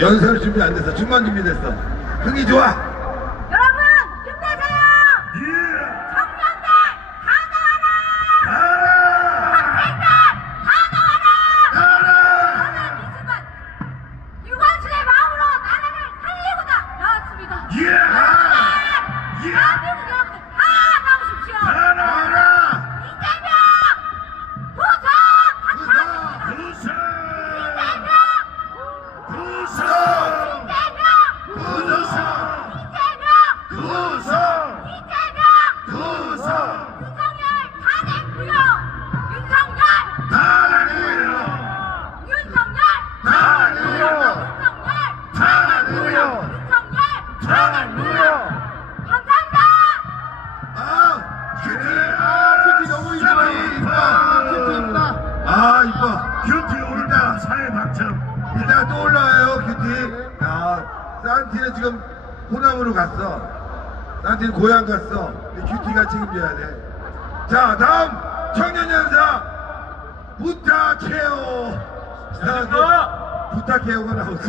연설 준비 안 됐어. 춤만 준비됐어. 흥이 좋아. 여러분 힘내세요. 청년들 다 나와라. 학생들 다 나와라. 저는 이 순간 유관순의 마음으로 나라를 살리고자 나왔습니다. 대한민국 여러분들 다 나오십시오. 이재명 부석 큐티 오른다. 사회 당첨. 이따가 또 올라와요, 큐티. 산티는 지금 호남으로 갔어. 산티는 고향 갔어. 근데 큐티가 책임져야 돼. 자, 다음 청년연사 부탁해요. 부탁해요가 나오지.